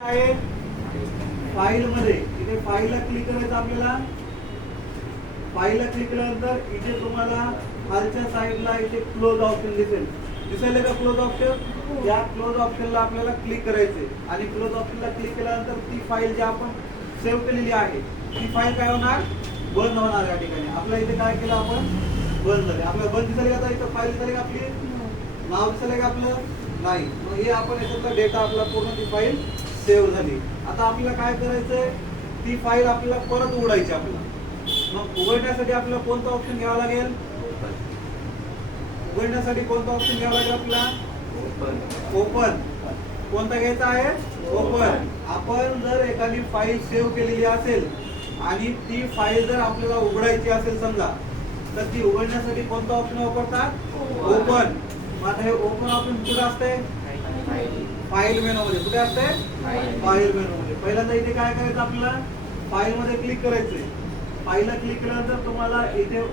आहे फाईल मध्ये इथे फाईलला क्लिक करायचं आपल्याला. फाईलला क्लिक केल्यानंतर इथे तुम्हाला खालच्या साईडला इथे क्लोज ऑप्शन दिसेल का क्लोज ऑप्शन. या क्लोज ऑप्शनला आपल्याला क्लिक करायचे आणि क्लोज ऑप्शनला क्लिक केल्यानंतर ती फाईल जी आपण सेव्ह केलेली आहे ती फाईल काय होणार, बंद होणार. या ठिकाणी आपल्या इथे काय केलं आपण, बंद झाली. आपल्याला बंद दिसेल का, इथं फाईल दिसेल का, आपली नाव दिसेल का आपलं, नाही. मग हे आपण याच्यातला डेटा आपला पूर्ण ती फाईल सेव्ह झाली. आता आपल्याला काय करायचंय, ती फाईल आपल्याला परत उघडायची. आपल्याला मग उघडण्यासाठी आपल्याला कोणता ऑप्शन घ्यावा लागेल, उघडण्यासाठी कोणता ऑप्शन घ्यावा लागेल आपल्याला, ओपन. कोणता घ्यायचा आहे, ओपन. आपण जर एखादी फाईल सेव्ह केलेली असेल आणि ती फाईल जर आपल्याला उघडायची असेल समजा, तर ती उघडण्यासाठी कोणता ऑप्शन वापरतात, ओपन. आता हे ओपन ऑप्शन कुठे असते, फाईल मेनू मध्ये. कुठे असते, फाईल मेनू मध्ये. पहिल्यांदा इथे काय करायचं, आपल्याला फाईल मध्ये क्लिक करायचंय. फाईलला क्लिक केल्यानंतर तुम्हाला इथे